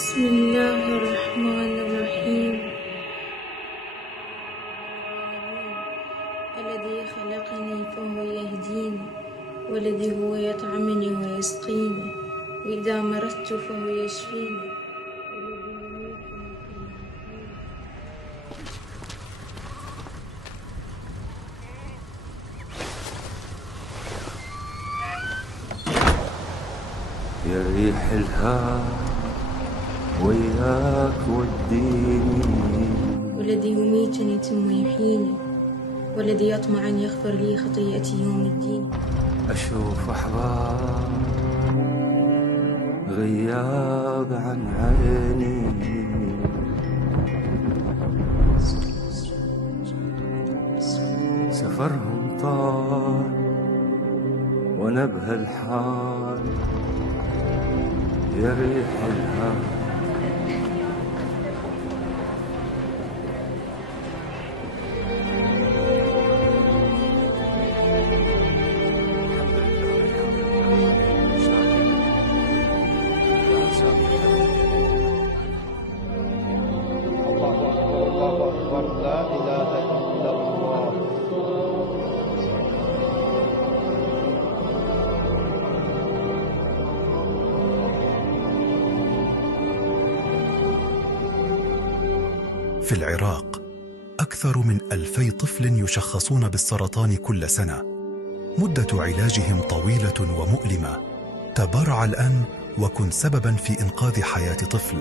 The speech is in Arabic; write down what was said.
بسم الله الرحمن الرحيم. الذي خلقني فهو يهديني، والذي هو يطعمني ويسقيني، وإذا مرضت فهو يشفيني، والذي يميتني ثم يحييني. يا ريح الهوى وياك وديني، والذي يميتني ثم يحييني، والذي يطمع أن يغفر لي خطيئتي يوم الدين. أشوف أحباب غياب عن عيني، سفرهم طال وأنا بهالحال. يا ريح الهوى الله أكبر لا إله إلا الله. في العراق أكثر من 2000 طفل يشخصون بالسرطان كل سنة. مدة علاجهم طويلة ومؤلمة. تبرع الآن وكن سببا في إنقاذ حياة طفل.